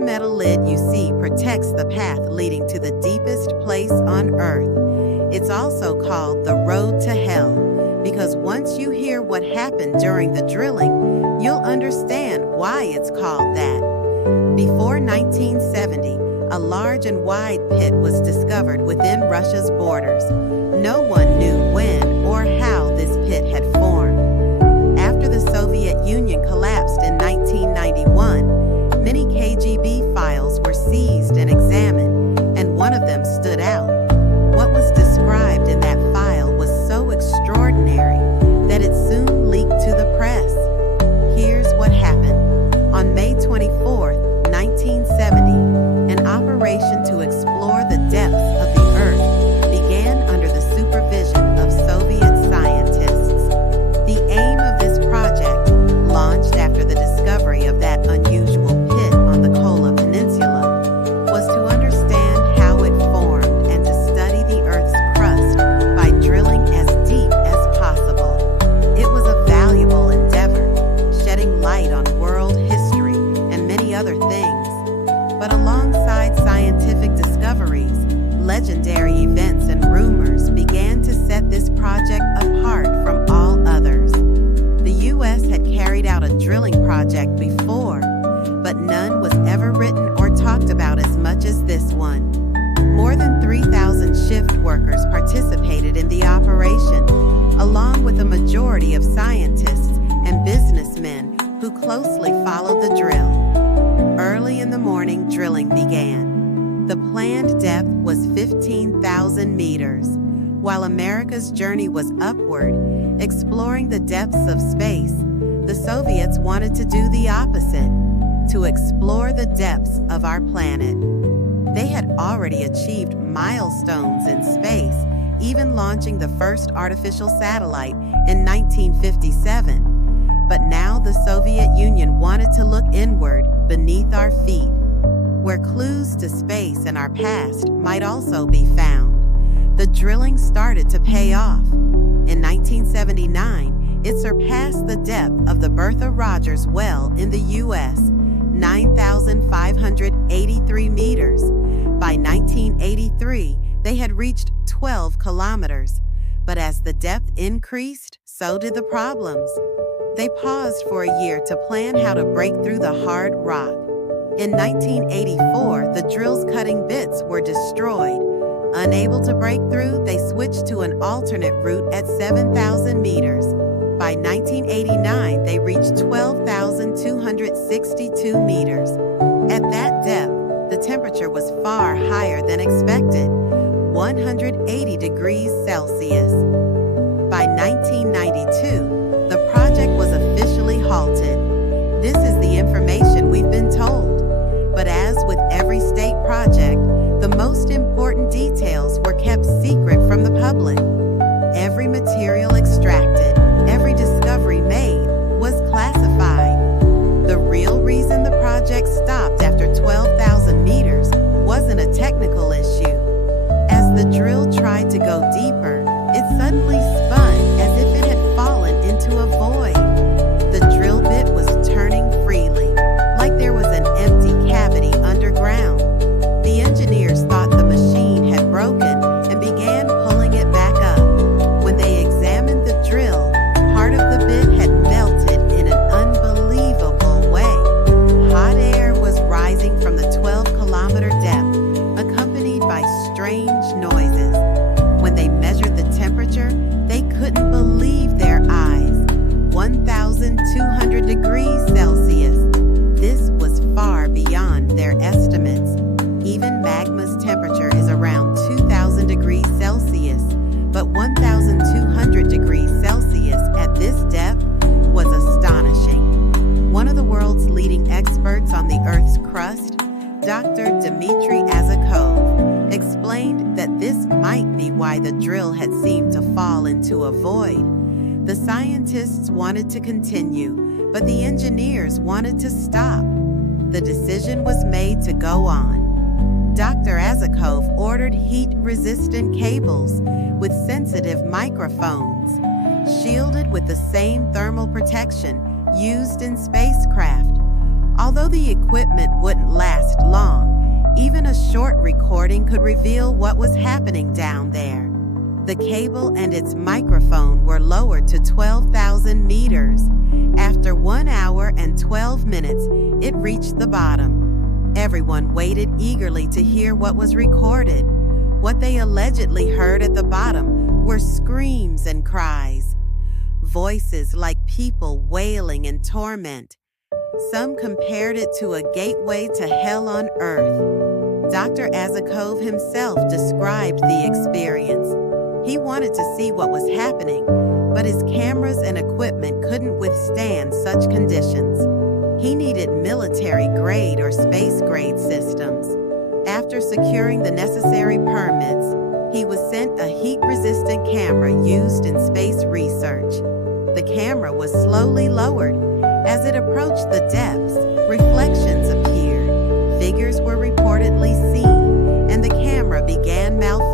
metal lid you see protects the path leading to the deepest place on Earth. It's also called the Road to Hell, because once you hear what happened during the drilling, you'll understand why it's called that. Before 1970, a large and wide pit was discovered within Russia's borders. No one knew when or how this pit had formed. After the Soviet Union collapsed in 1991, many KGB files were seized and examined, and one of them stood out. What was described in that file was so extraordinary that it soon leaked to the press. Here's what happened. On May 24, 1970, an operation to explore the depths of the Earth began under the supervision of Soviet scientists. The aim of this project, launched after the discovery of that unusual pit on the Kola Peninsula, was to understand how it formed and to study the Earth's crust by drilling as deep as possible. It was a valuable endeavor, shedding light on world history and many other things. But alongside scientific discoveries, legendary events and rumors began to set this project apart from all others. The U.S. had carried out a drilling project before, but none was ever written or talked about as much as this one. More than 3,000 shift workers participated in the operation, along with a majority of scientists and businessmen who closely followed the drill. Early in the morning, drilling began. The planned depth was 15,000 meters. While America's journey was upward, exploring the depths of space, the Soviets wanted to do the opposite, to explore the depths of our planet. They had already achieved milestones in space, even launching the first artificial satellite in 1957. But now the Soviet Union wanted to look inward, beneath our feet, where clues to space and our past might also be found. The drilling started to pay off. In 1979, it surpassed the depth of the Bertha Rogers Well in the U.S., 9,583 meters. By 1983, they had reached 12 kilometers. But as the depth increased, so did the problems. They paused for a year to plan how to break through the hard rock. In 1984, the drill's cutting bits were destroyed. Unable to break through, they switched to an alternate route at 7,000 meters. By 1989, they reached 12,262 meters. At that depth, the temperature was far higher than expected, 180 degrees Celsius. By 1992, the project was officially halted. This is the information we've been told. But as with every state project, the most important details were kept secret from the public. Every material extracted, every discovery made, was classified. The real reason the project stopped after 12,000 meters wasn't a technical issue. As the drill tried to go deeper, it suddenly spun as if it had fallen into a void. The drill bit was turning freely, like there was an empty cavity underground. The engineers thought the machine had broken and began pulling it back up. When they examined the drill, part of the bit had melted in an unbelievable way. Hot air was rising from the 12-kilometer depth, accompanied by strange noises. When they measured the temperature, they couldn't believe their eyes. 1,200 degrees Celsius. This was far beyond their estimates. Even magma's temperature is around 2,000 degrees Celsius, but 1,200 degrees Celsius at this depth was astonishing. One of the world's leading experts on the Earth's crust, Dr. Dmitry Azakov, explained that this might be why the drill had seemed to fall into a void. The scientists wanted to continue, but the engineers wanted to stop. The decision was made to go on. Dr. Azakov ordered heat-resistant cables with sensitive microphones, shielded with the same thermal protection used in spacecraft. Although the equipment wouldn't last long, even a short recording could reveal what was happening down there. The cable and its microphone were lowered to 12,000 meters. After 1 hour and 12 minutes, it reached the bottom. Everyone waited eagerly to hear what was recorded. What they allegedly heard at the bottom were screams and cries, voices like people wailing in torment. Some compared it to a gateway to hell on earth. Dr. Azakov himself described the experience. He wanted to see what was happening, but his cameras and equipment couldn't withstand such conditions. He needed military-grade or space-grade systems. After securing the necessary permits, he was sent a heat-resistant camera used in space research. The camera was slowly lowered. As it approached the depths, reflections appeared. Figures were reportedly seen, and the camera began malfunctioning.